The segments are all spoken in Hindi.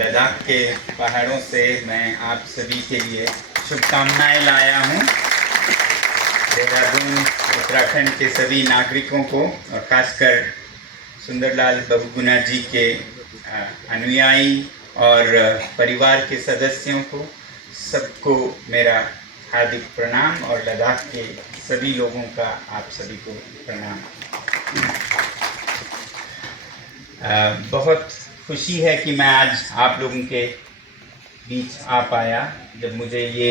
लद्दाख के पहाड़ों से मैं आप सभी के लिए शुभकामनाएं लाया हूं। देहरादून उत्तराखंड के सभी नागरिकों को और खासकर सुंदरलाल बहुगुणा जी के अनुयायी और परिवार के सदस्यों को सबको मेरा हार्दिक प्रणाम और लद्दाख के सभी लोगों का आप सभी को प्रणाम। बहुत खुशी है कि मैं आज आप लोगों के बीच आ पाया। जब मुझे ये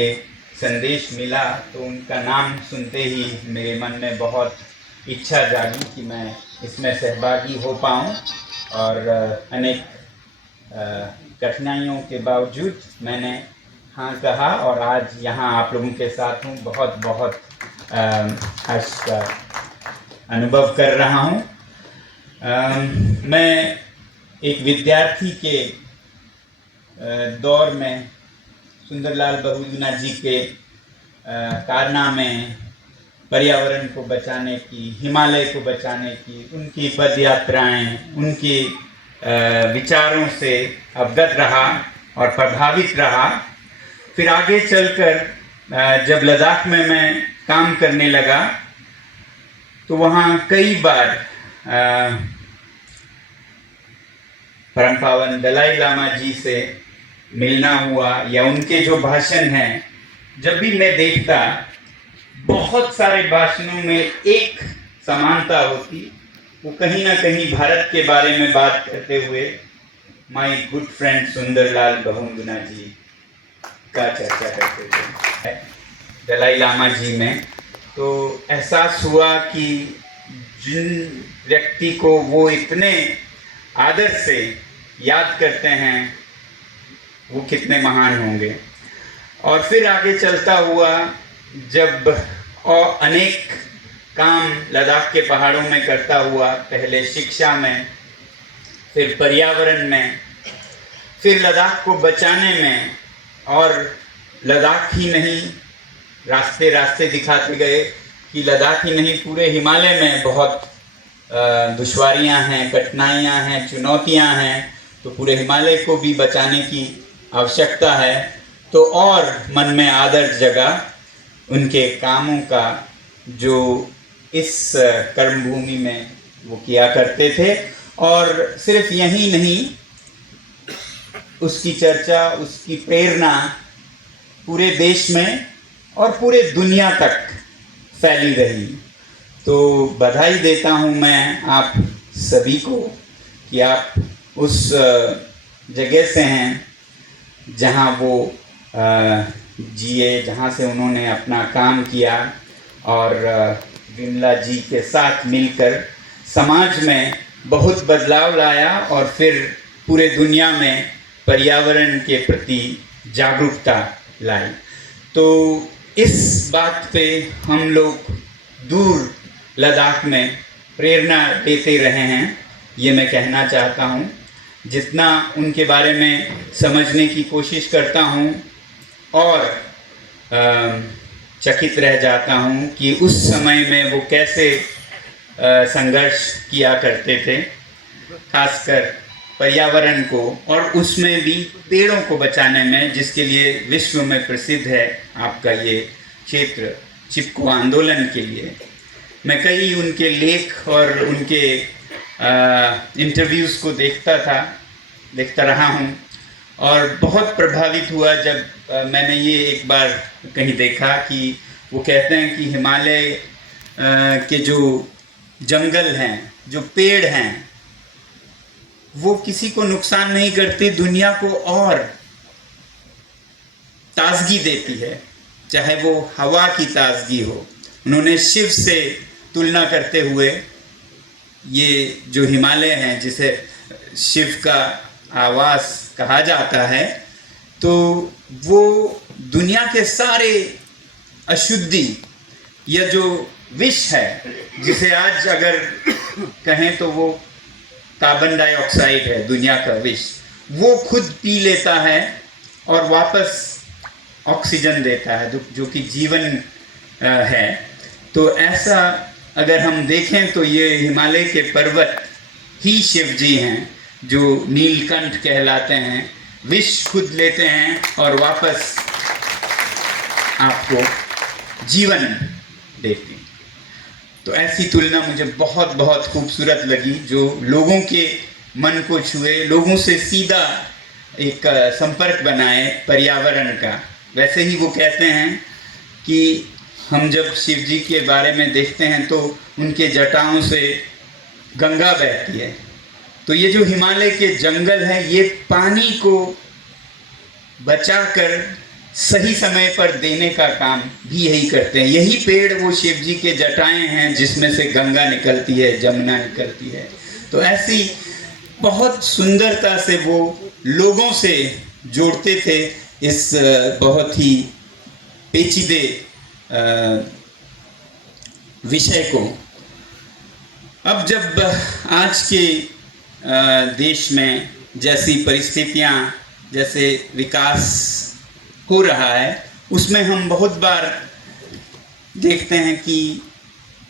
संदेश मिला तो उनका नाम सुनते ही मेरे मन में बहुत इच्छा जागी कि मैं इसमें सहभागी हो पाऊँ और अनेक कठिनाइयों के बावजूद मैंने हाँ कहा और आज यहाँ आप लोगों के साथ हूँ। बहुत बहुत हर्ष का अनुभव कर रहा हूँ। मैं एक विद्यार्थी के दौर में सुंदरलाल बहुगुणा जी के कारनामे, पर्यावरण को बचाने की, हिमालय को बचाने की, उनकी पद यात्राएँ, उनके विचारों से अवगत रहा और प्रभावित रहा। फिर आगे चलकर जब लद्दाख में मैं काम करने लगा तो वहाँ कई बार परम पावन दलाई लामा जी से मिलना हुआ या उनके जो भाषण हैं, जब भी मैं देखता बहुत सारे भाषणों में एक समानता होती। वो कहीं ना कहीं भारत के बारे में बात करते हुए my good friend Sundarlal Bahuguna ji का चर्चा करते थे दलाई लामा जी में। तो एहसास हुआ कि जिन व्यक्ति को वो इतने आदर से याद करते हैं वो कितने महान होंगे। और फिर आगे चलता हुआ जब और अनेक काम लद्दाख के पहाड़ों में करता हुआ, पहले शिक्षा में, फिर पर्यावरण में, फिर लद्दाख को बचाने में, और लद्दाख ही नहीं रास्ते रास्ते दिखाते गए कि लद्दाख ही नहीं पूरे हिमालय में बहुत दुश्वारियां हैं, कठिनाइयां हैं, चुनौतियां हैं। तो पूरे हिमालय को भी बचाने की आवश्यकता है। तो और मन में आदर जगा उनके कामों का जो इस कर्मभूमि में वो किया करते थे। और सिर्फ यही नहीं, उसकी चर्चा, उसकी प्रेरणा पूरे देश में और पूरे दुनिया तक फैली रही। तो बधाई देता हूँ मैं आप सभी को कि आप उस जगह से हैं जहाँ वो जिए, जहाँ से उन्होंने अपना काम किया और विमला जी के साथ मिलकर समाज में बहुत बदलाव लाया और फिर पूरे दुनिया में पर्यावरण के प्रति जागरूकता लाई। तो इस बात पे हम लोग दूर लद्दाख में प्रेरणा देते रहे हैं, ये मैं कहना चाहता हूँ। जितना उनके बारे में समझने की कोशिश करता हूँ और चकित रह जाता हूँ कि उस समय में वो कैसे संघर्ष किया करते थे, खासकर पर्यावरण को और उसमें भी पेड़ों को बचाने में, जिसके लिए विश्व में प्रसिद्ध है आपका ये क्षेत्र चिपको आंदोलन के लिए। मैं कई उनके लेख और उनके इंटरव्यूज़ को देखता रहा हूँ और बहुत प्रभावित हुआ जब मैंने ये एक बार कहीं देखा कि वो कहते हैं कि हिमालय के जो जंगल हैं, जो पेड़ हैं, वो किसी को नुकसान नहीं करते, दुनिया को और ताजगी देती है, चाहे वो हवा की ताजगी हो। उन्होंने शिव से तुलना करते हुए ये जो हिमालय हैं, जिसे शिव का आवास कहा जाता है, तो वो दुनिया के सारे अशुद्धि या जो विष है, जिसे आज अगर कहें तो वो कार्बन डाइऑक्साइड है, दुनिया का विष, वो खुद पी लेता है और वापस ऑक्सीजन देता है, जो कि जीवन है। तो ऐसा अगर हम देखें तो ये हिमालय के पर्वत ही शिव जी हैं, जो नीलकंठ कहलाते हैं, विष खुद लेते हैं और वापस आपको जीवन देते हैं। तो ऐसी तुलना मुझे बहुत बहुत खूबसूरत लगी, जो लोगों के मन को छुए, लोगों से सीधा एक संपर्क बनाए पर्यावरण का। वैसे ही वो कहते हैं कि हम जब शिव जी के बारे में देखते हैं तो उनके जटाओं से गंगा बहती है। तो ये जो हिमालय के जंगल हैं, ये पानी को बचाकर सही समय पर देने का काम भी यही करते हैं। यही पेड़ वो शिव जी के जटाएं हैं जिसमें से गंगा निकलती है, जमुना निकलती है। तो ऐसी बहुत सुंदरता से वो लोगों से जोड़ते थे इस बहुत ही पेचीदे विषय को। अब जब आज के देश में जैसी परिस्थितियां, जैसे विकास हो रहा है, उसमें हम बहुत बार देखते हैं कि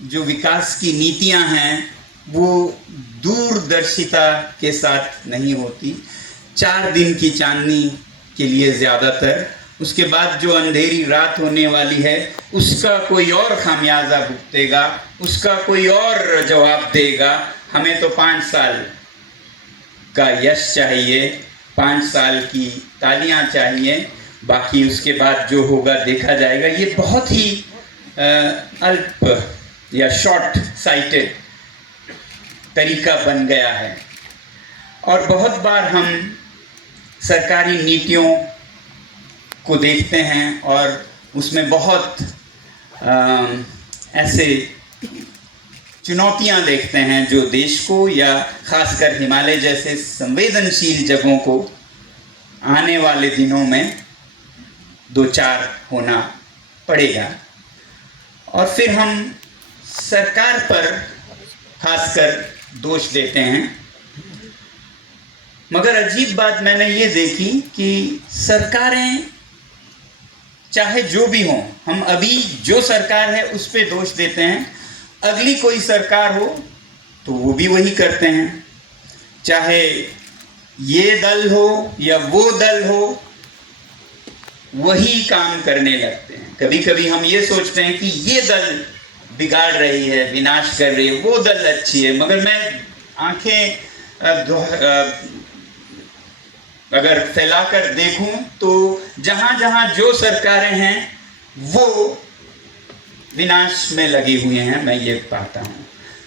जो विकास की नीतियां हैं वो दूरदर्शिता के साथ नहीं होती। 4 दिन की चांदनी के लिए ज़्यादातर, उसके बाद जो अंधेरी रात होने वाली है उसका कोई और खामियाजा भुगतेगा, उसका कोई और जवाब देगा। हमें तो 5 साल का यश चाहिए, 5 साल की तालियां चाहिए, बाकी उसके बाद जो होगा देखा जाएगा। ये बहुत ही अल्प या शॉर्ट साइटेड तरीका बन गया है। और बहुत बार हम सरकारी नीतियों को देखते हैं और उसमें बहुत ऐसे चुनौतियां देखते हैं जो देश को या खासकर हिमालय जैसे संवेदनशील जगहों को आने वाले दिनों में 2-4 होना पड़ेगा। और फिर हम सरकार पर खासकर दोष देते हैं। मगर अजीब बात मैंने ये देखी कि सरकारें चाहे जो भी हों, हम अभी जो सरकार है उस पे दोष देते हैं, अगली कोई सरकार हो तो वो भी वही करते हैं। चाहे ये दल हो या वो दल हो, वही काम करने लगते हैं। कभी कभी हम ये सोचते हैं कि ये दल बिगाड़ रही है, विनाश कर रही है, वो दल अच्छी है। मगर मैं आंखें अगर फैलाकर देखूं तो जहां जहां जो सरकारें हैं वो विनाश में लगे हुए हैं, मैं ये पाता हूं।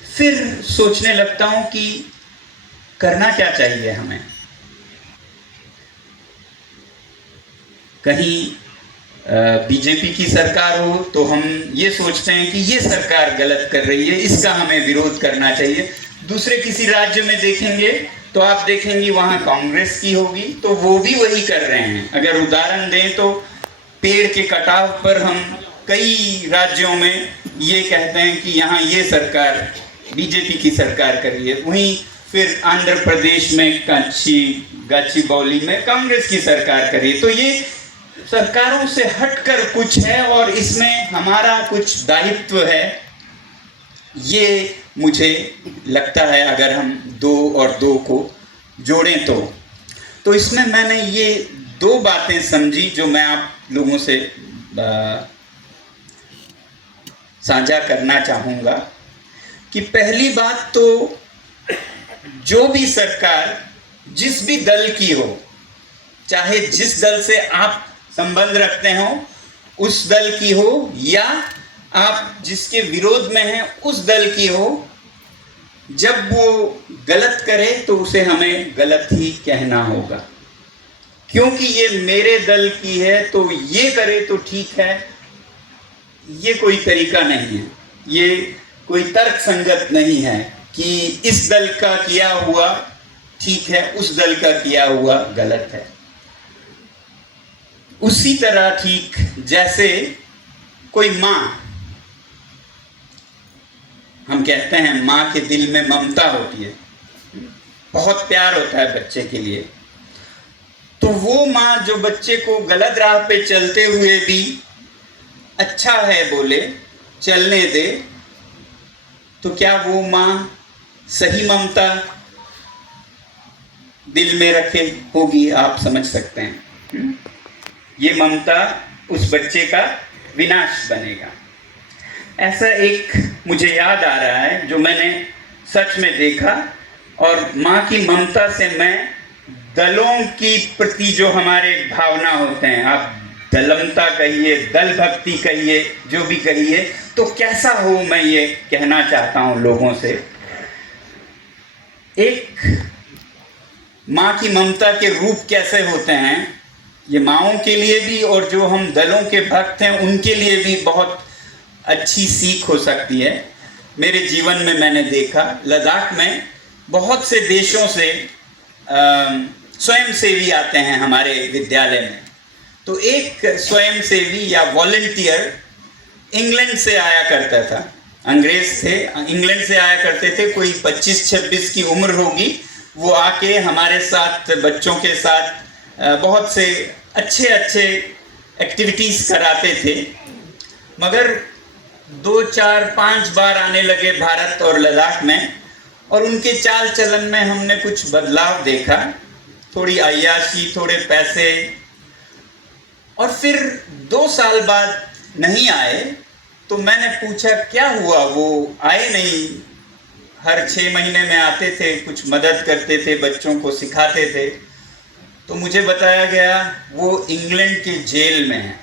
फिर सोचने लगता हूं कि करना क्या चाहिए हमें। कहीं बीजेपी की सरकार हो तो हम ये सोचते हैं कि ये सरकार गलत कर रही है, इसका हमें विरोध करना चाहिए। दूसरे किसी राज्य में देखेंगे तो आप देखेंगे वहाँ कांग्रेस की होगी तो वो भी वही कर रहे हैं। अगर उदाहरण दें तो पेड़ के कटाव पर हम कई राज्यों में ये कहते हैं कि यहाँ ये सरकार बीजेपी की सरकार कर रही है, वहीं फिर आंध्र प्रदेश में गाचीबौली में कांग्रेस की सरकार कर रही है। तो ये सरकारों से हटकर कुछ है और इसमें हमारा कुछ दायित्व है, ये मुझे लगता है। अगर हम 2 और 2 को जोड़ें तो इसमें मैंने ये 2 बातें समझी जो मैं आप लोगों से साझा करना चाहूँगा। कि पहली बात तो जो भी सरकार जिस भी दल की हो, चाहे जिस दल से आप संबंध रखते हो उस दल की हो या आप जिसके विरोध में हैं उस दल की हो, जब वो गलत करे तो उसे हमें गलत ही कहना होगा। क्योंकि ये मेरे दल की है तो ये करे तो ठीक है, ये कोई तरीका नहीं है, ये कोई तर्क संगत नहीं है कि इस दल का किया हुआ ठीक है, उस दल का किया हुआ गलत है। उसी तरह ठीक जैसे कोई माँ, हम कहते हैं माँ के दिल में ममता होती है, बहुत प्यार होता है बच्चे के लिए। तो वो माँ जो बच्चे को गलत राह पे चलते हुए भी अच्छा है बोले, चलने दे, तो क्या वो माँ सही ममता दिल में रखे होगी, आप समझ सकते हैं। ये ममता उस बच्चे का विनाश बनेगा। ऐसा एक मुझे याद आ रहा है जो मैंने सच में देखा, और माँ की ममता से मैं दलों की प्रति जो हमारे भावना होते हैं, आप दलमता कहिए, दल भक्ति कहिए, जो भी कहिए, तो कैसा हो, मैं ये कहना चाहता हूँ लोगों से। एक माँ की ममता के रूप कैसे होते हैं, ये माँओं के लिए भी और जो हम दलों के भक्त हैं उनके लिए भी बहुत अच्छी सीख हो सकती है। मेरे जीवन में मैंने देखा, लद्दाख में बहुत से देशों से स्वयंसेवी आते हैं हमारे विद्यालय में। तो एक स्वयंसेवी या वॉलंटियर इंग्लैंड से आया करता था, अंग्रेज थे, इंग्लैंड से आया करते थे, कोई 25-26 की उम्र होगी। वो आके हमारे साथ, बच्चों के साथ बहुत से अच्छे अच्छे एक्टिविटीज़ कराते थे। मगर 2, 4, 5 बार आने लगे भारत और लद्दाख में, और उनके चाल चलन में हमने कुछ बदलाव देखा, थोड़ी अय्याशी, थोड़े पैसे। और फिर 2 साल बाद नहीं आए, तो मैंने पूछा क्या हुआ, वो आए नहीं। हर 6 महीने में आते थे, कुछ मदद करते थे, बच्चों को सिखाते थे। तो मुझे बताया गया वो इंग्लैंड के जेल में है।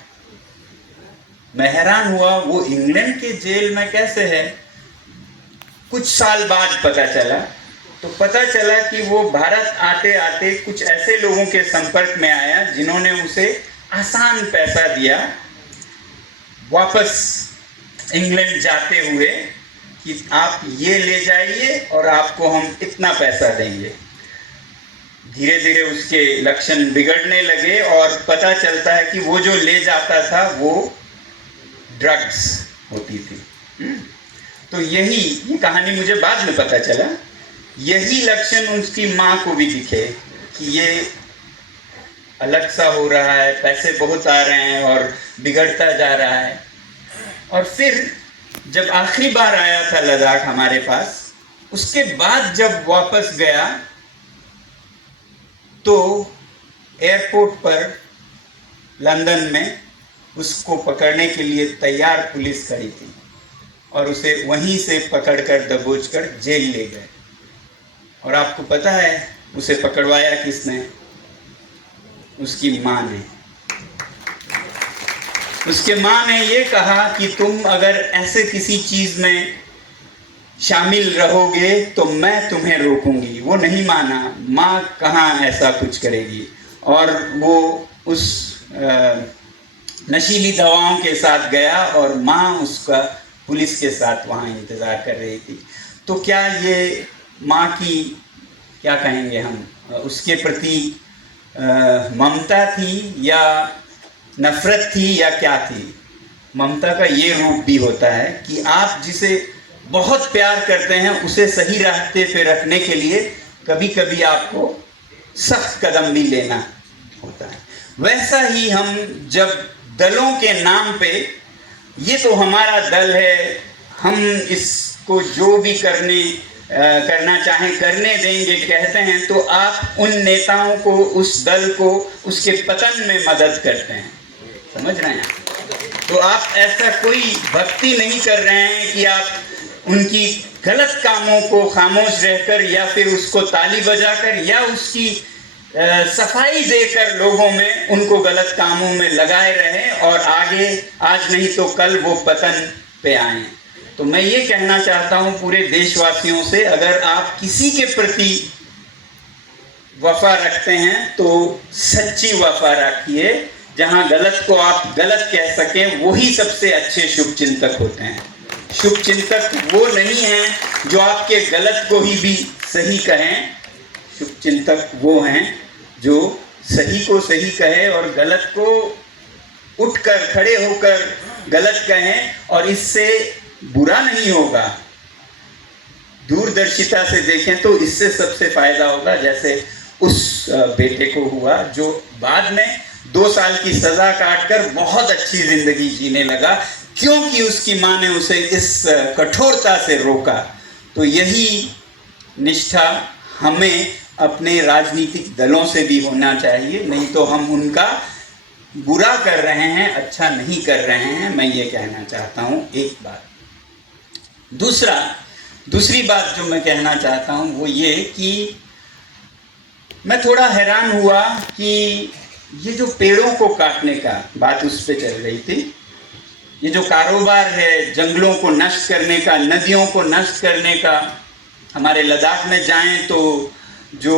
मैं हैरान हुआ, वो इंग्लैंड के जेल में कैसे है। कुछ साल बाद पता चला, तो पता चला कि वो भारत आते आते कुछ ऐसे लोगों के संपर्क में आया जिन्होंने उसे आसान पैसा दिया वापस इंग्लैंड जाते हुए, कि आप ये ले जाइए और आपको हम इतना पैसा देंगे। धीरे धीरे उसके लक्षण बिगड़ने लगे, और पता चलता है कि वो जो ले जाता था वो ड्रग्स होती थी। तो ये कहानी मुझे बाद में पता चला, यही लक्षण उसकी माँ को भी दिखे कि ये अलग सा हो रहा है, पैसे बहुत आ रहे हैं और बिगड़ता जा रहा है। और फिर जब आखिरी बार आया था लद्दाख हमारे पास, उसके बाद जब वापस गया तो एयरपोर्ट पर लंदन में उसको पकड़ने के लिए तैयार पुलिस खड़ी थी, और उसे वहीं से पकड़कर दबोचकर जेल ले गए। और आपको पता है उसे पकड़वाया किसने? उसकी माँ ने। उसके माँ ने ये कहा कि तुम अगर ऐसे किसी चीज़ में शामिल रहोगे तो मैं तुम्हें रोकूंगी। वो नहीं माना, माँ कहाँ ऐसा कुछ करेगी। और वो उस नशीली दवाओं के साथ गया, और माँ उसका पुलिस के साथ वहाँ इंतज़ार कर रही थी। तो क्या ये माँ की, क्या कहेंगे हम, उसके प्रति ममता थी या नफ़रत थी या क्या थी? ममता का ये रूप भी होता है कि आप जिसे बहुत प्यार करते हैं उसे सही रास्ते पे रखने के लिए कभी कभी आपको सख्त कदम भी लेना होता है। वैसा ही हम जब दलों के नाम पे, ये तो हमारा दल है, हम इसको जो भी करना चाहें करने देंगे कहते हैं, तो आप उन नेताओं को, उस दल को उसके पतन में मदद करते हैं। समझ रहे हैं? तो आप ऐसा कोई भक्ति नहीं कर रहे हैं कि आप उनकी गलत कामों को खामोश रहकर या फिर उसको ताली बजाकर या उसकी सफाई देकर लोगों में उनको गलत कामों में लगाए रहे और आगे आज नहीं तो कल वो पतन पे आए। तो मैं ये कहना चाहता हूँ पूरे देशवासियों से, अगर आप किसी के प्रति वफा रखते हैं तो सच्ची वफा रखिए। जहाँ गलत को आप गलत कह सकें, वही सबसे अच्छे शुभचिंतक होते हैं। शुभचिंतक वो नहीं हैं जो आपके गलत को ही भी सही कहें। शुभचिंतक वो हैं जो सही को सही कहे और गलत को उठकर खड़े होकर गलत कहें, और इससे बुरा नहीं होगा। दूरदर्शिता से देखें तो इससे सबसे फायदा होगा, जैसे उस बेटे को हुआ जो बाद में 2 साल की सजा काटकर बहुत अच्छी जिंदगी जीने लगा, क्योंकि उसकी माँ ने उसे इस कठोरता से रोका। तो यही निष्ठा हमें अपने राजनीतिक दलों से भी होना चाहिए, नहीं तो हम उनका बुरा कर रहे हैं, अच्छा नहीं कर रहे हैं। मैं ये कहना चाहता हूँ एक बात। दूसरी बात जो मैं कहना चाहता हूँ वो ये कि मैं थोड़ा हैरान हुआ कि ये जो पेड़ों को काटने का बात उस पर चल रही थी, ये जो कारोबार है जंगलों को नष्ट करने का, नदियों को नष्ट करने का, हमारे लद्दाख में जाएं तो जो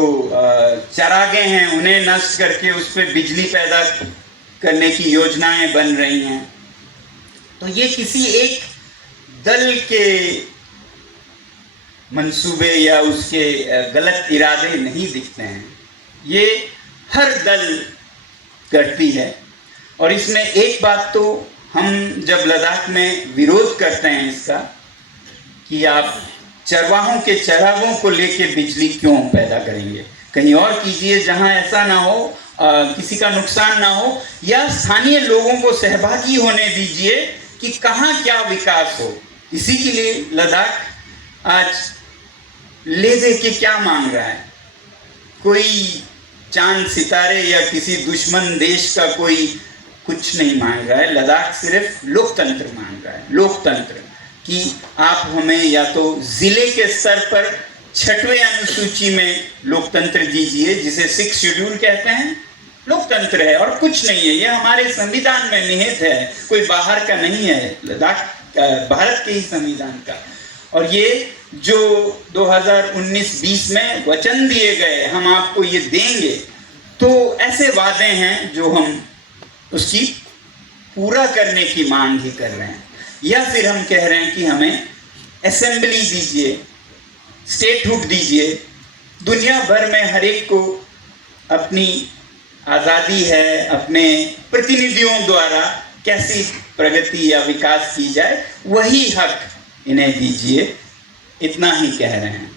चरागे हैं उन्हें नष्ट करके उस पर बिजली पैदा करने की योजनाएं बन रही हैं। तो ये किसी एक दल के मंसूबे या उसके गलत इरादे नहीं दिखते हैं, ये हर दल करती है। और इसमें एक बात तो हम जब लद्दाख में विरोध करते हैं इसका कि आप चरवाहों के चरागों को लेके बिजली क्यों पैदा करेंगे, कहीं और कीजिए जहां ऐसा ना हो, किसी का नुकसान ना हो, या स्थानीय लोगों को सहभागी होने दीजिए कि कहाँ क्या विकास हो। इसी के लिए लद्दाख आज ले दे के क्या मांग रहा है, कोई चांद सितारे या किसी दुश्मन देश का कोई कुछ नहीं मांग रहा है। लद्दाख सिर्फ लोकतंत्र मांग रहा है, लोकतंत्र, कि आप हमें या तो जिले के स्तर पर 6वें अनुसूची में लोकतंत्र दीजिए, जिसे 6 शेड्यूल कहते हैं, लोकतंत्र है और कुछ नहीं है। ये हमारे संविधान में निहित है, कोई बाहर का नहीं है, लद्दाख भारत के ही संविधान का। और ये जो 2019-20 में वचन दिए गए हम आपको ये देंगे, तो ऐसे वादे हैं जो हम उसकी पूरा करने की मांग ही कर रहे हैं। या फिर हम कह रहे हैं कि हमें असेंबली दीजिए, स्टेटहुड दीजिए। दुनिया भर में हर एक को अपनी आज़ादी है, अपने प्रतिनिधियों द्वारा कैसी प्रगति या विकास की जाए, वही हक इन्हें दीजिए, इतना ही कह रहे हैं।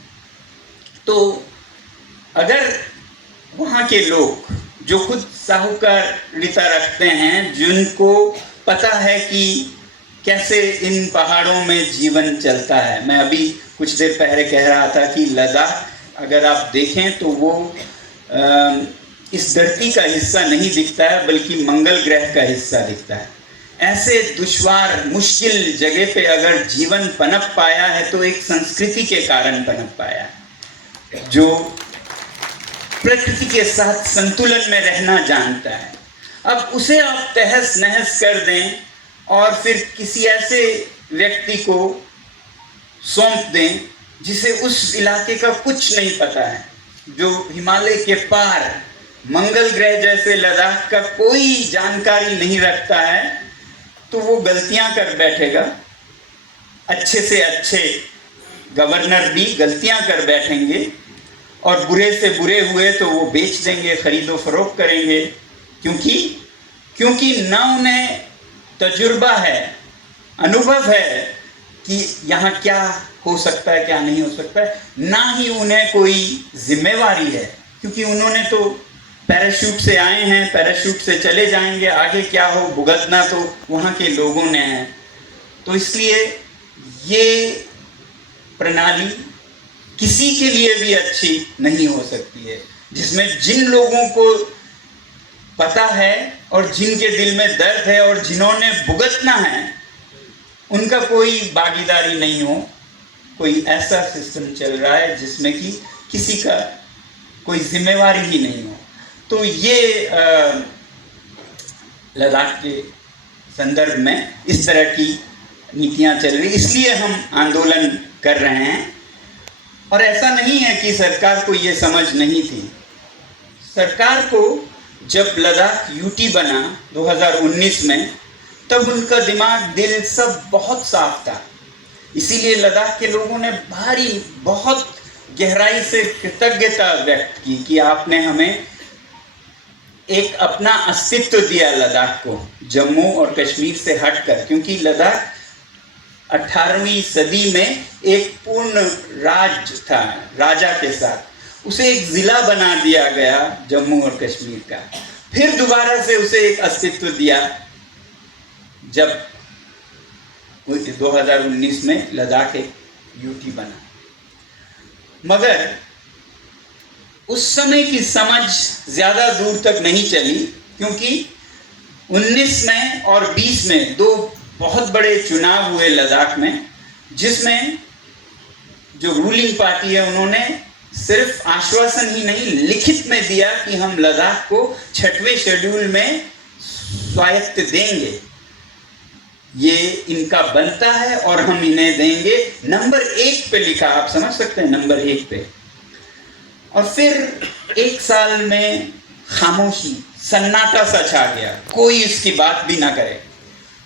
तो अगर वहाँ के लोग जो खुद साहूकारिता रखते हैं, जिनको पता है कि कैसे इन पहाड़ों में जीवन चलता है, मैं अभी कुछ देर पहले कह रहा था कि लद्दाख अगर आप देखें तो वो इस धरती का हिस्सा नहीं दिखता है, बल्कि मंगल ग्रह का हिस्सा दिखता है। ऐसे दुश्वार मुश्किल जगह पे अगर जीवन पनप पाया है तो एक संस्कृति के कारण पनप पाया है, जो प्रकृति के साथ संतुलन में रहना जानता है। अब उसे आप तहस नहस कर दें और फिर किसी ऐसे व्यक्ति को सौंप दें जिसे उस इलाके का कुछ नहीं पता है, जो हिमालय के पार मंगल ग्रह जैसे लद्दाख का कोई जानकारी नहीं रखता है, तो वो गलतियां कर बैठेगा। अच्छे से अच्छे गवर्नर भी गलतियां कर बैठेंगे और बुरे से बुरे हुए तो वो बेच देंगे, खरीदो फरोख्त करेंगे, क्योंकि ना उन्हें तजुर्बा है, अनुभव है कि यहाँ क्या हो सकता है क्या नहीं हो सकता है, ना ही उन्हें कोई जिम्मेवारी है, क्योंकि उन्होंने तो पैराशूट से आए हैं, पैराशूट से चले जाएंगे, आगे क्या हो भुगतना तो वहाँ के लोगों ने है। तो इसलिए ये प्रणाली किसी के लिए भी अच्छी नहीं हो सकती है, जिसमें जिन लोगों को पता है और जिनके दिल में दर्द है और जिन्होंने भुगतना है, उनका कोई भागीदारी नहीं हो। कोई ऐसा सिस्टम चल रहा है जिसमें कि किसी का कोई जिम्मेवारी ही नहीं हो। तो ये लद्दाख के संदर्भ में इस तरह की नीतियां चल रही, इसलिए हम आंदोलन कर रहे हैं। और ऐसा नहीं है कि सरकार को ये समझ नहीं थी। सरकार को जब लद्दाख यूटी बना 2019 में, तब उनका दिमाग दिल सब बहुत साफ था। इसीलिए लद्दाख के लोगों ने बहुत गहराई से कृतज्ञता व्यक्त की कि आपने हमें एक अपना अस्तित्व दिया लद्दाख को, जम्मू और कश्मीर से हटकर, क्योंकि लद्दाख 18वीं सदी में एक पूर्ण राज्य था, राजा के साथ उसे एक जिला बना दिया गया जम्मू और कश्मीर का। फिर दोबारा से उसे एक अस्तित्व दिया जब 2019 में लद्दाख एक यूटी बना। मगर उस समय की समझ ज़्यादा दूर तक नहीं चली, क्योंकि 19 में और 20 में दो बहुत बड़े चुनाव हुए लद्दाख में, जिसमें जो रूलिंग पार्टी है उन्होंने सिर्फ आश्वासन ही नहीं लिखित में दिया कि हम लद्दाख को 6वें शेड्यूल में स्वायत्त देंगे, ये इनका बनता है और हम इन्हें देंगे। नंबर 1 पे लिखा, आप समझ सकते हैं, नंबर 1 पे। और फिर 1 साल में खामोशी, सन्नाटा सा छा गया, कोई इसकी बात भी ना करे।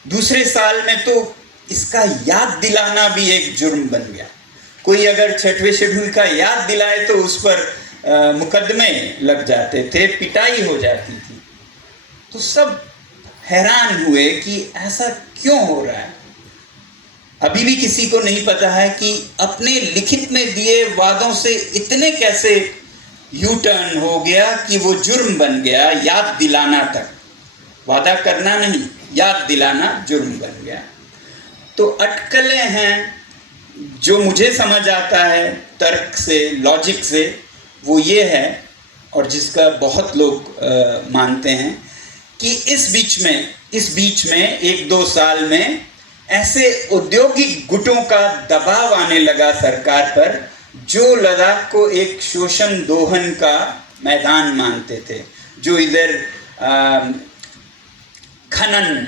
दूसरे साल में तो इसका याद दिलाना भी एक जुर्म बन गया। कोई अगर 6वें शेड्यूल का याद दिलाए तो उस पर मुकदमे लग जाते थे, पिटाई हो जाती थी। तो सब हैरान हुए कि ऐसा क्यों हो रहा है। अभी भी किसी को नहीं पता है कि अपने लिखित में दिए वादों से इतने कैसे यू टर्न हो गया कि वो जुर्म बन गया। याद दिलाना तक, वादा करना नहीं, याद दिलाना जुर्म बन गया। तो अटकलें हैं जो मुझे समझ आता है तर्क से, लॉजिक से, वो ये है, और जिसका बहुत लोग मानते हैं कि इस बीच में 1-2 साल में ऐसे औद्योगिक गुटों का दबाव आने लगा सरकार पर, जो लद्दाख को एक शोषण दोहन का मैदान मानते थे, जो इधर खनन,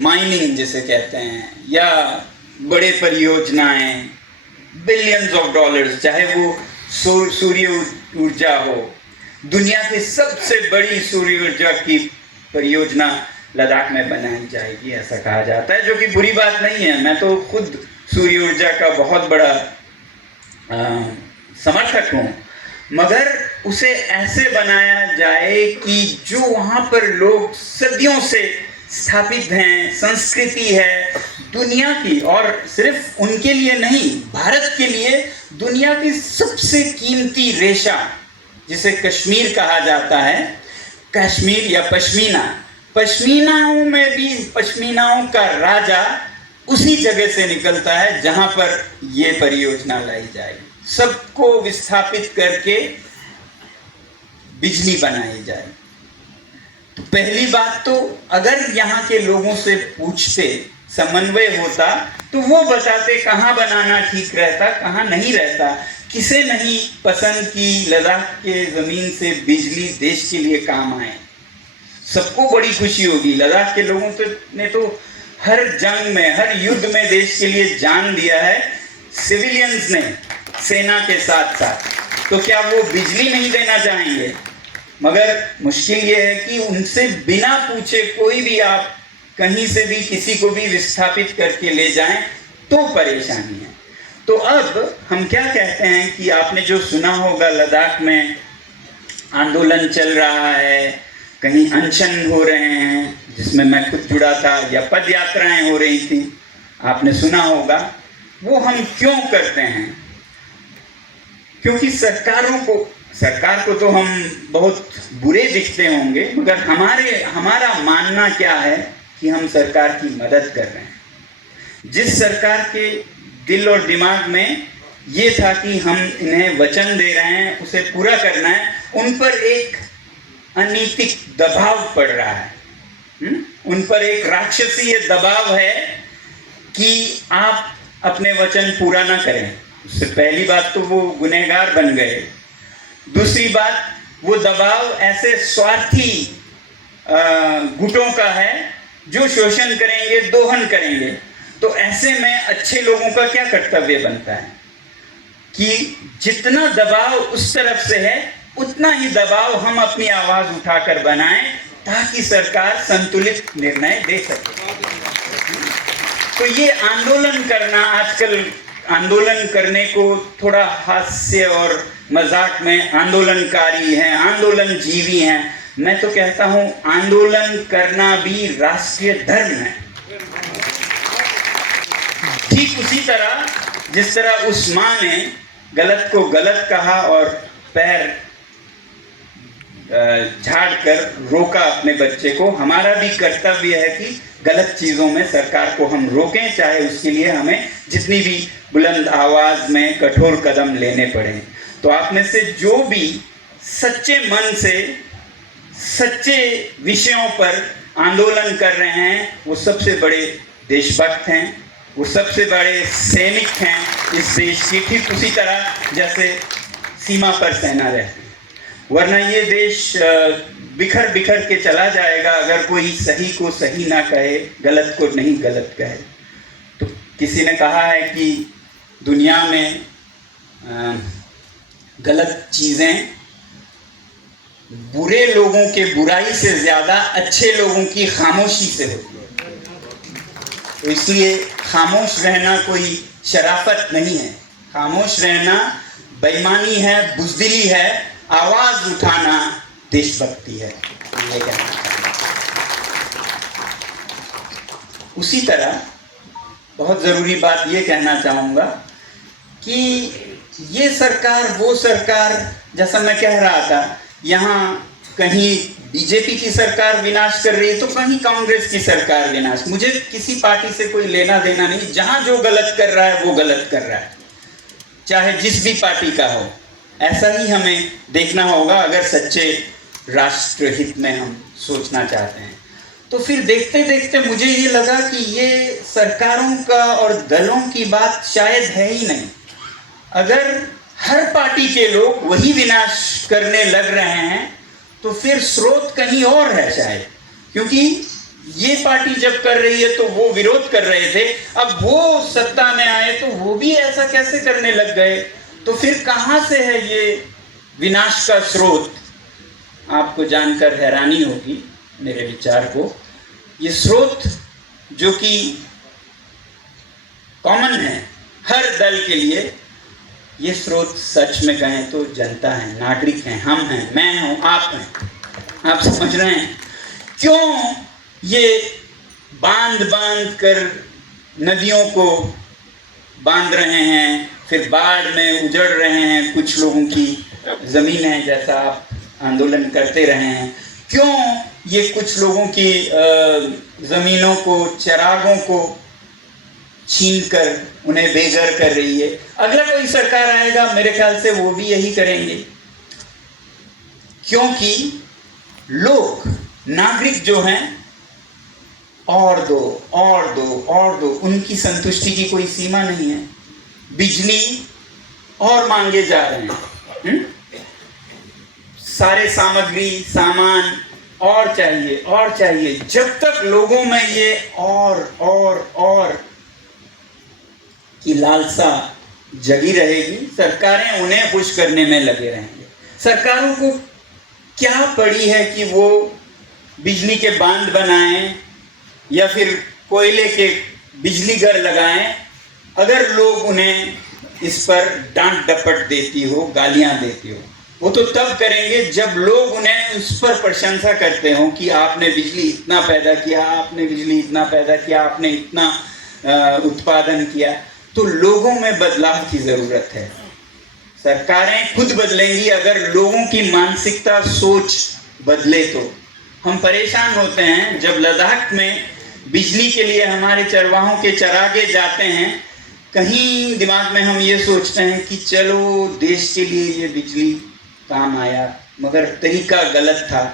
माइनिंग जिसे कहते हैं, या बड़े परियोजनाएं, बिलियंस ऑफ डॉलर्स, चाहे वो सूर्य ऊर्जा हो, दुनिया की सबसे बड़ी सूर्य ऊर्जा की परियोजना लद्दाख में बनाई जाएगी, ऐसा कहा जाता है, जो कि बुरी बात नहीं है। मैं तो खुद सूर्य ऊर्जा का बहुत बड़ा समर्थक हूँ, मगर उसे ऐसे बनाया जाए कि जो वहाँ पर लोग सदियों से स्थापित हैं, संस्कृति है दुनिया की, और सिर्फ उनके लिए नहीं, भारत के लिए दुनिया की सबसे कीमती रेशा, जिसे कश्मीर कहा जाता है, कश्मीर या पश्मीनाओं में भी पश्मीनाओं का राजा उसी जगह से निकलता है जहां पर ये परियोजना लाई जाएगी। सबको विस्थापित करके बिजली बनाई जाए। तो पहली बात तो अगर यहाँ के लोगों से पूछते, समन्वय होता, तो वो बताते कहाँ बनाना ठीक रहता, कहाँ नहीं रहता, किसे नहीं पसंद कि लद्दाख के ज़मीन से बिजली देश के लिए काम आए। सबको बड़ी खुशी होगी। लद्दाख के लोगों ने तो हर जंग में, हर युद्ध में देश के लिए जान दिया है, सिविलियंस ने सेना के साथ साथ। तो क्या वो बिजली नहीं देना चाहेंगे? मगर मुश्किल ये है कि उनसे बिना पूछे कोई भी आप कहीं से भी किसी को भी विस्थापित करके ले जाएं तो परेशानी है। तो अब हम क्या कहते हैं कि आपने जो सुना होगा, लद्दाख में आंदोलन चल रहा है, कहीं अनशन हो रहे हैं जिसमें मैं खुद जुड़ा था, या पद यात्राएं हो रही थी, आपने सुना होगा। वो हम क्यों करते हैं? क्योंकि सरकार को तो हम बहुत बुरे दिखते होंगे, मगर हमारा मानना क्या है कि हम सरकार की मदद कर रहे हैं। जिस सरकार के दिल और दिमाग में ये था कि हम इन्हें वचन दे रहे हैं, उसे पूरा करना है, उन पर एक अनैतिक दबाव पड़ रहा है। उन पर एक राक्षसीय दबाव है कि आप अपने वचन पूरा ना करें। उससे पहली बात तो वो गुनहगार बन गए। दूसरी बात, वो दबाव ऐसे स्वार्थी गुटों का है जो शोषण करेंगे, दोहन करेंगे। तो ऐसे में अच्छे लोगों का क्या कर्तव्य बनता है कि जितना दबाव उस तरफ से है, उतना ही दबाव हम अपनी आवाज उठाकर बनाएं, ताकि सरकार संतुलित निर्णय दे सके। तो ये आंदोलन करना, आजकल आंदोलन करने को थोड़ा हास्य और मजाक में आंदोलनकारी हैं, आंदोलन जीवी हैं। मैं तो कहता हूं आंदोलन करना भी राष्ट्रीय धर्म है। ठीक उसी तरह जिस तरह उस माँ ने गलत को गलत कहा और पैर झाड़ कर रोका अपने बच्चे को, हमारा भी कर्तव्य है कि गलत चीज़ों में सरकार को हम रोकें, चाहे उसके लिए हमें जितनी भी बुलंद आवाज़ में कठोर कदम लेने पड़े। तो आप में से जो भी सच्चे मन से सच्चे विषयों पर आंदोलन कर रहे हैं, वो सबसे बड़े देशभक्त हैं, वो सबसे बड़े सैनिक हैं इस देश की, ठीक उसी तरह जैसे सीमा पर सेना रहती है। वरना ये देश बिखर बिखर के चला जाएगा अगर कोई सही को सही ना कहे, गलत को नहीं गलत कहे। तो किसी ने कहा है कि दुनिया में गलत चीज़ें बुरे लोगों के बुराई से ज़्यादा अच्छे लोगों की खामोशी से होती है। तो इसलिए खामोश रहना कोई शराफत नहीं है, खामोश रहना बेईमानी है, बुज़दिली है, आवाज़ उठाना देशभक्ति है। ये कहना उसी तरह बहुत ज़रूरी बात ये कहना चाहूँगा कि ये सरकार वो सरकार, जैसा मैं कह रहा था, यहाँ कहीं बीजेपी की सरकार विनाश कर रही है तो कहीं कांग्रेस की सरकार विनाश। मुझे किसी पार्टी से कोई लेना देना नहीं, जहाँ जो गलत कर रहा है वो गलत कर रहा है, चाहे जिस भी पार्टी का हो। ऐसा ही हमें देखना होगा अगर सच्चे राष्ट्रहित में हम सोचना चाहते हैं। तो फिर देखते देखते मुझे ये लगा कि ये सरकारों का और दलों की बात शायद है ही नहीं। अगर हर पार्टी के लोग वही विनाश करने लग रहे हैं तो फिर स्रोत कहीं और है शायद, क्योंकि ये पार्टी जब कर रही है तो वो विरोध कर रहे थे, अब वो सत्ता में आए तो वो भी ऐसा कैसे करने लग गए। तो फिर कहाँ से है ये विनाश का स्रोत? आपको जानकर हैरानी होगी मेरे विचार को। ये स्रोत जो कि कॉमन है हर दल के लिए, ये स्रोत सच में कहें तो जनता है, नागरिक हैं, हम हैं, मैं हूँ, आप हैं। आप समझ रहे हैं क्यों ये बांध बांध कर नदियों को बांध रहे हैं, फिर बाढ़ में उजड़ रहे हैं कुछ लोगों की ज़मीन है, जैसा आप आंदोलन करते रहे हैं। क्यों ये कुछ लोगों की ज़मीनों को, चरागों को छीनकर उन्हें बेघर कर रही है। अगला कोई सरकार आएगा मेरे ख्याल से वो भी यही करेंगे, क्योंकि लोग, नागरिक जो हैं, और दो और दो और दो, उनकी संतुष्टि की कोई सीमा नहीं है। बिजली और मांगे जा रहे हैं, सारे सामग्री सामान और चाहिए और चाहिए। जब तक लोगों में ये और की लालसा जगी रहेगी, सरकारें उन्हें खुश करने में लगे रहेंगे। सरकारों को क्या पड़ी है कि वो बिजली के बांध बनाएं या फिर कोयले के बिजली घर लगाएं, अगर लोग उन्हें इस पर डांट डपट देती हो, गालियां देती हो। वो तो तब करेंगे जब लोग उन्हें उस पर प्रशंसा करते हो कि आपने बिजली इतना पैदा किया, आपने बिजली इतना पैदा किया, आपने इतना उत्पादन किया। तो लोगों में बदलाव की ज़रूरत है। सरकारें खुद बदलेंगी अगर लोगों की मानसिकता, सोच बदले। तो हम परेशान होते हैं जब लद्दाख में बिजली के लिए हमारे चरवाहों के चरागे जाते हैं, कहीं दिमाग में हम ये सोचते हैं कि चलो देश के लिए ये बिजली काम आया, मगर तरीका गलत था।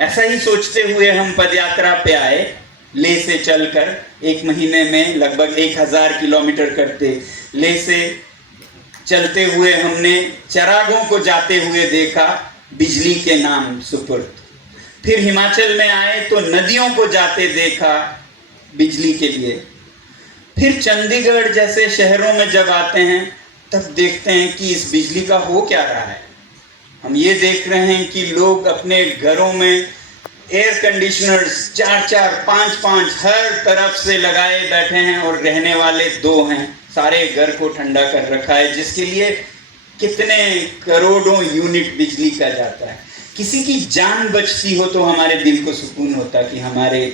ऐसा ही सोचते हुए हम पदयात्रा पे आए, ले से चलकर 1 महीने में लगभग 1000 किलोमीटर करते। ले से चलते हुए हमने चरागों को जाते हुए देखा, बिजली के नाम सुपुर्द। फिर हिमाचल में आए तो नदियों को जाते देखा बिजली के लिए। फिर चंडीगढ़ जैसे शहरों में जब आते हैं तब देखते हैं कि इस बिजली का हो क्या रहा है। हम ये देख रहे हैं कि लोग अपने घरों में एयर कंडीशनर्स 4-4, 5-5 हर तरफ से लगाए बैठे हैं और रहने वाले 2 हैं। सारे घर को ठंडा कर रखा है, जिसके लिए कितने करोड़ों यूनिट बिजली का जाता है। किसी की जान बचती हो तो हमारे दिल को सुकून होता कि हमारे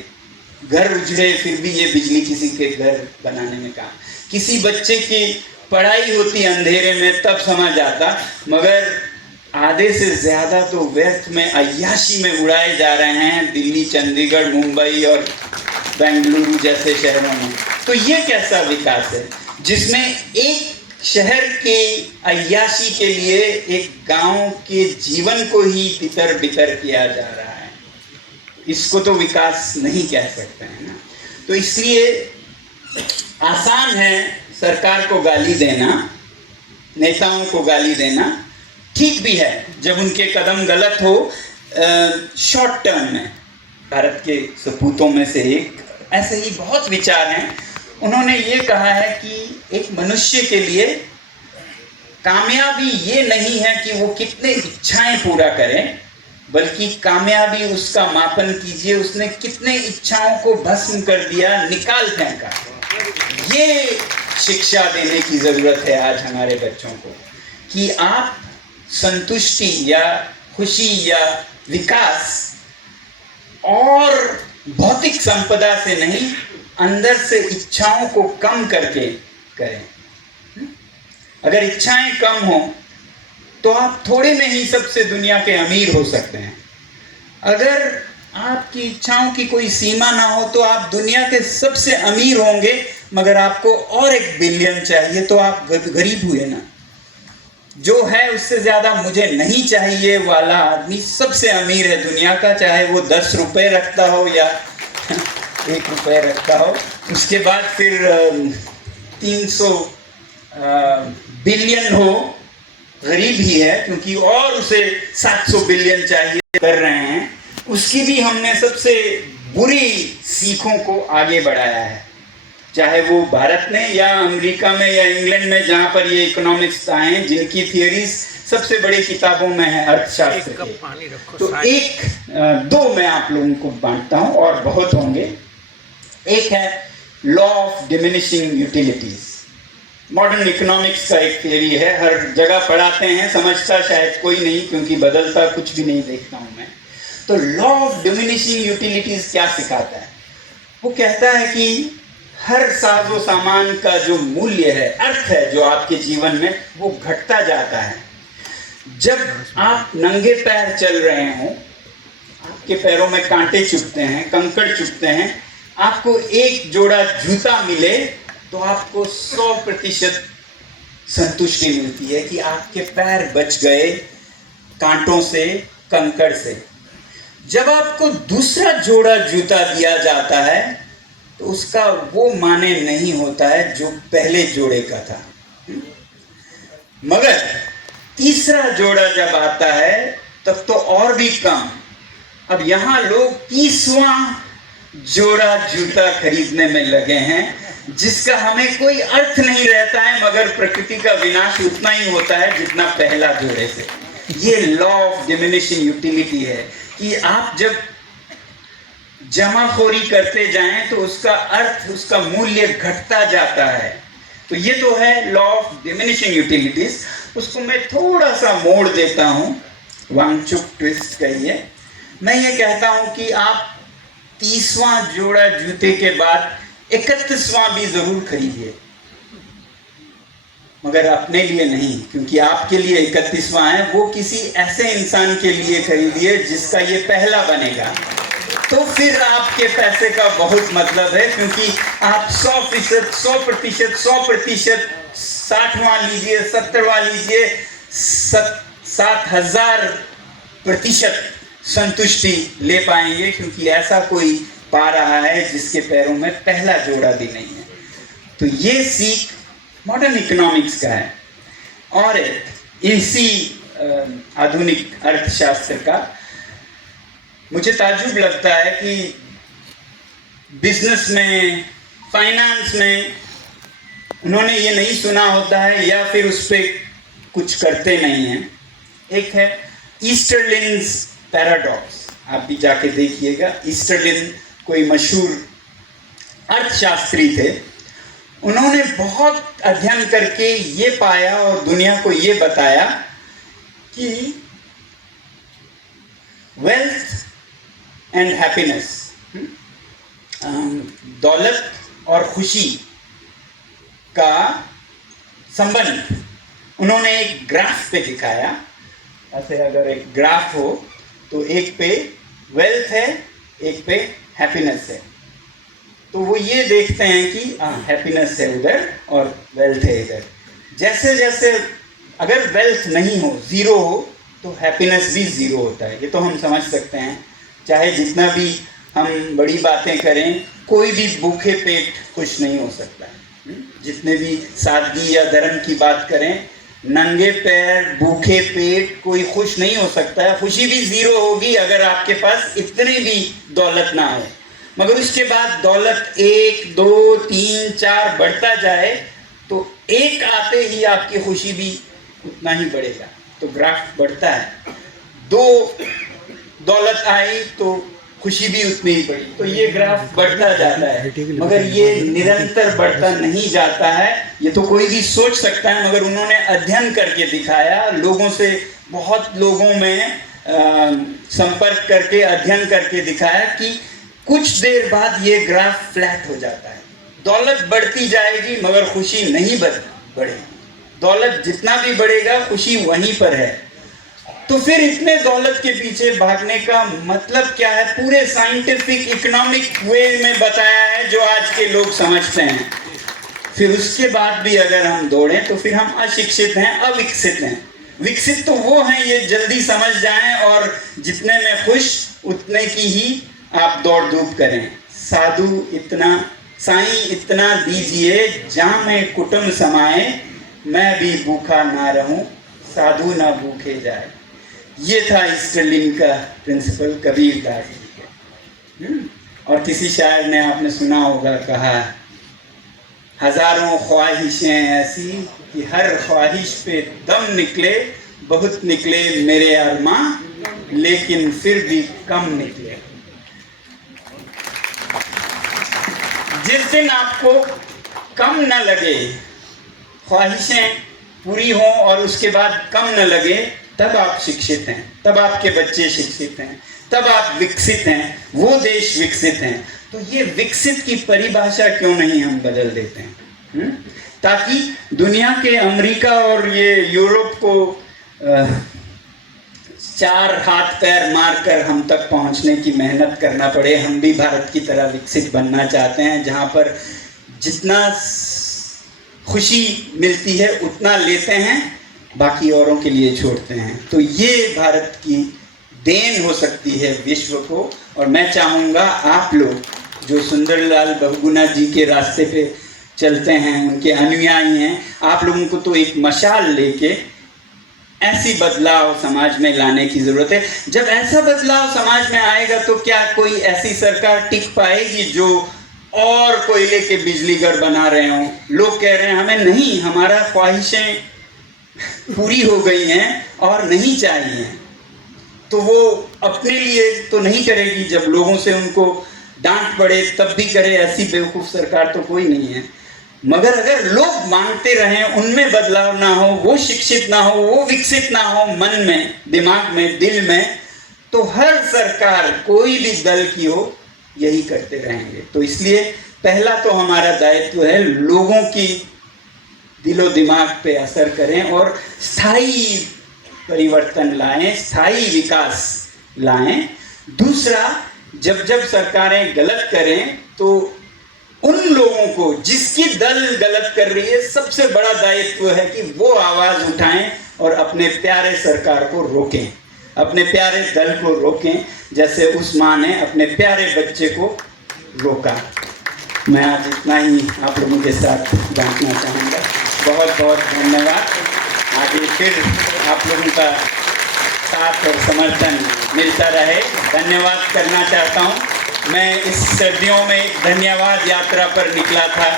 घर उजड़े फिर भी ये बिजली किसी के घर बनाने में काम। किसी बच्चे की पढ़ाई होती अंधेरे में तब समझ आता, मगर आधे से ज़्यादा तो व्यर्थ में, अय्याशी में उड़ाए जा रहे हैं दिल्ली, चंडीगढ़, मुंबई और बेंगलुरु जैसे शहरों में। तो ये कैसा विकास है जिसमें एक शहर के अय्याशी के लिए एक गांव के जीवन को ही तितर बितर किया जा रहा है। इसको तो विकास नहीं कह सकते हैं ना। तो इसलिए आसान है सरकार को गाली देना, नेताओं को गाली देना, ठीक भी है जब उनके कदम गलत हो शॉर्ट टर्म में। भारत के सपूतों में से एक ऐसे ही बहुत विचार हैं। उन्होंने ये कहा है कि एक मनुष्य के लिए कामयाबी ये नहीं है कि वो कितने इच्छाएं पूरा करे, बल्कि कामयाबी उसका मापन कीजिए उसने कितने इच्छाओं को भस्म कर दिया, निकाल फेंका। ये शिक्षा देने की जरूरत है आज हमारे बच्चों को कि आप संतुष्टि या खुशी या विकास और भौतिक संपदा से नहीं, अंदर से इच्छाओं को कम करके करें। अगर इच्छाएं कम हो तो आप थोड़े में ही सबसे दुनिया के अमीर हो सकते हैं। अगर आपकी इच्छाओं की कोई सीमा ना हो तो आप दुनिया के सबसे अमीर होंगे, मगर आपको और 1 बिलियन चाहिए तो आप गरीब हुए ना। जो है उससे ज्यादा मुझे नहीं चाहिए वाला आदमी सबसे अमीर है दुनिया का, चाहे वो 10 रुपए रखता हो या 1 रुपये रखता हो। उसके बाद फिर 300 बिलियन हो, गरीब ही है, क्योंकि और उसे 700 बिलियन चाहिए कर रहे हैं। उसकी भी हमने सबसे बुरी सीखों को आगे बढ़ाया है, चाहे वो भारत में या अमेरिका में या इंग्लैंड में, जहाँ पर ये इकोनॉमिक्स आए हैं जिनकी थियरीज सबसे बड़ी किताबों में है अर्थशास्त्र के। तो 1-2 मैं आप लोगों को बांटता हूँ और बहुत होंगे। एक है law of diminishing utilities. Modern economics का एक थियरी है, हर जगह पढ़ाते हैं, समझता शायद कोई नहीं क्योंकि बदलता कुछ भी नहीं देखता हूं मैं। तो लॉ ऑफ डिमिनिशिंग यूटिलिटीज क्या सिखाता है? वो कहता है कि हर साजो सामान का जो मूल्य है, अर्थ है जो आपके जीवन में, वो घटता जाता है। जब आप नंगे पैर चल रहे हों, आपके पैरों में कांटे चुभते हैं, कंकड़ चुभते हैं, आपको 1 जोड़ा जूता मिले तो आपको 100% संतुष्टि मिलती है कि आपके पैर बच गए कांटों से, कंकड़ से। जब आपको दूसरा जोड़ा जूता दिया जाता है तो उसका वो माने नहीं होता है जो पहले जोड़े का था। मगर तीसरा जोड़ा जब आता है तब तो और भी कम। अब यहां लोग 30वां जोड़ा जूता खरीदने में लगे हैं, जिसका हमें कोई अर्थ नहीं रहता है, मगर प्रकृति का विनाश उतना ही होता है जितना पहला जोड़े से। ये लॉ ऑफ डिमिनिशिंग यूटिलिटी है कि आप जब जमाखोरी करते जाएं तो उसका अर्थ, उसका मूल्य घटता जाता है। तो ये तो है लॉ ऑफ डिमिनिशिंग यूटिलिटीज। उसको मैं थोड़ा सा मोड़ देता हूं, वांगचुक ट्विस्ट कहिए। मैं ये कहता हूं कि आप 30वां जोड़ा जूते के बाद 31वां भी जरूर खरीदिए, मगर अपने लिए नहीं, क्योंकि आपके लिए 31वां है, वो किसी ऐसे इंसान के लिए खरीदिए जिसका ये पहला बनेगा। तो फिर आपके पैसे का बहुत मतलब है, क्योंकि आप 100%, 60वां लीजिए, 70वां लीजिए, 7000% संतुष्टि ले पाएंगे, क्योंकि ऐसा कोई पा रहा है जिसके पैरों में पहला जोड़ा भी नहीं है। तो ये सीख मॉडर्न इकोनॉमिक्स का है। और इसी आधुनिक अर्थशास्त्र का मुझे ताज्जुब लगता है कि बिजनेस में, फाइनेंस में उन्होंने ये नहीं सुना होता है या फिर उस पर कुछ करते नहीं हैं। एक है ईस्टरलिन्स पैराडॉक्स, आप भी जाके देखिएगा। ईस्टरलिन कोई मशहूर अर्थशास्त्री थे। उन्होंने बहुत अध्ययन करके ये पाया और दुनिया को ये बताया कि वेल्थ एंड हैप्पीनेस, दौलत और खुशी का संबंध उन्होंने एक ग्राफ पे दिखाया। ऐसे अगर एक ग्राफ हो तो एक पे वेल्थ है, एक पे हैप्पीनेस है। तो वो ये देखते हैं कि हैप्पीनेस है उधर और वेल्थ है इधर। जैसे जैसे अगर वेल्थ नहीं हो, जीरो हो, तो हैप्पीनेस भी जीरो होता है। ये तो हम समझ सकते हैं। चाहे जितना भी हम बड़ी बातें करें, कोई भी भूखे पेट खुश नहीं हो सकता है। जितने भी सादगी या धर्म की बात करें, नंगे पैर भूखे पेट कोई खुश नहीं हो सकता है। खुशी भी जीरो होगी अगर आपके पास इतनी भी दौलत ना आए। मगर उसके बाद दौलत 1, 2, 3, 4 बढ़ता जाए तो एक आते ही आपकी खुशी भी उतना ही बढ़ेगा। तो ग्राफ बढ़ता है। 2 दौलत आई तो खुशी भी उतनी ही बढ़ी। तो ये ग्राफ बढ़ता जाता है, मगर ये निरंतर बढ़ता नहीं जाता है। ये तो कोई भी सोच सकता है, मगर उन्होंने अध्ययन करके दिखाया, लोगों से, बहुत लोगों में संपर्क करके अध्ययन करके दिखाया कि कुछ देर बाद ये ग्राफ फ्लैट हो जाता है। दौलत बढ़ती जाएगी मगर खुशी नहीं बढ़ेगी। दौलत जितना भी बढ़ेगा खुशी वहीं पर है। तो फिर इतने दौलत के पीछे भागने का मतलब क्या है? पूरे साइंटिफिक इकोनॉमिक वे में बताया है जो आज के लोग समझते हैं। फिर उसके बाद भी अगर हम दौड़ें तो फिर हम अशिक्षित हैं, अविकसित हैं। विकसित तो वो हैं ये जल्दी समझ जाएं और जितने में खुश उतने की ही आप दौड़ धूप करें। साधु इतना, साईं इतना दीजिए जहाँ में कुटुंब समाए, मैं भी भूखा ना रहूं, साधु ना भूखे जाए। ये था ईस्टरलिन का प्रिंसिपल कबीर दास जी का। और किसी शायर ने, आपने सुना होगा, कहा, हजारों ख्वाहिशें ऐसी कि हर ख्वाहिश पे दम निकले, बहुत निकले मेरे अरमां, लेकिन फिर भी कम निकले। जिस दिन आपको कम न लगे, ख्वाहिशें पूरी हों और उसके बाद कम न लगे, तब आप शिक्षित हैं, तब आपके बच्चे शिक्षित हैं, तब आप विकसित हैं, वो देश विकसित हैं। तो ये विकसित की परिभाषा क्यों नहीं हम बदल देते हैं? ताकि दुनिया के अमेरिका और ये यूरोप को 4 हाथ पैर मारकर हम तक पहुंचने की मेहनत करना पड़े। हम भी भारत की तरह विकसित बनना चाहते हैं, जहां पर जितना खुशी मिलती है उतना लेते हैं, बाकी औरों के लिए छोड़ते हैं। तो ये भारत की देन हो सकती है विश्व को। और मैं चाहूँगा आप लोग जो सुंदरलाल बहुगुणा जी के रास्ते पे चलते हैं, उनके अनुयायी हैं, आप लोगों को तो एक मशाल लेके ऐसी बदलाव समाज में लाने की ज़रूरत है। जब ऐसा बदलाव समाज में आएगा तो क्या कोई ऐसी सरकार टिक पाएगी जो और कोयले के बिजली घर बना रहे हों? लोग कह रहे हैं हमें नहीं, हमारा ख्वाहिशें पूरी हो गई हैं और नहीं चाहिए, तो वो अपने लिए तो नहीं करेगी। जब लोगों से उनको डांट पड़े तब भी करे, ऐसी बेवकूफ़ सरकार तो कोई नहीं है। मगर अगर लोग मांगते रहें, उनमें बदलाव ना हो, वो शिक्षित ना हो, वो विकसित ना हो मन में, दिमाग में, दिल में, तो हर सरकार कोई भी दल की हो यही करते रहेंगे। तो इसलिए पहला तो हमारा दायित्व है लोगों की दिलो दिमाग पे असर करें और स्थायी परिवर्तन लाएं, स्थायी विकास लाएं। दूसरा, जब जब सरकारें गलत करें तो उन लोगों को जिसकी दल गलत कर रही है, सबसे बड़ा दायित्व है कि वो आवाज़ उठाएं और अपने प्यारे सरकार को रोकें, अपने प्यारे दल को रोकें, जैसे उस माँ ने अपने प्यारे बच्चे को रोका। मैं आज इतना ही आप लोगों के साथ बांटना चाहूँगा। बहुत बहुत धन्यवाद। आगे फिर आप लोगों का साथ और समर्थन मिलता रहे। धन्यवाद करना चाहता हूँ। मैं इस सर्दियों में एक धन्यवाद यात्रा पर निकला था।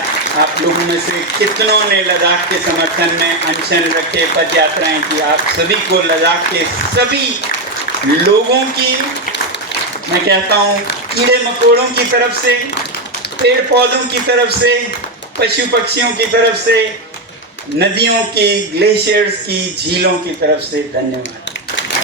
आप लोगों में से कितनों ने लद्दाख के समर्थन में अनशन रखे, पद यात्राएँ की। आप सभी को लद्दाख के सभी लोगों की, मैं कहता हूँ, कीड़े मकोड़ों की तरफ से, पेड़ पौधों की तरफ से, पशु पक्षियों की तरफ से, नदियों की, ग्लेशियर्स की, झीलों की तरफ से धन्यवाद।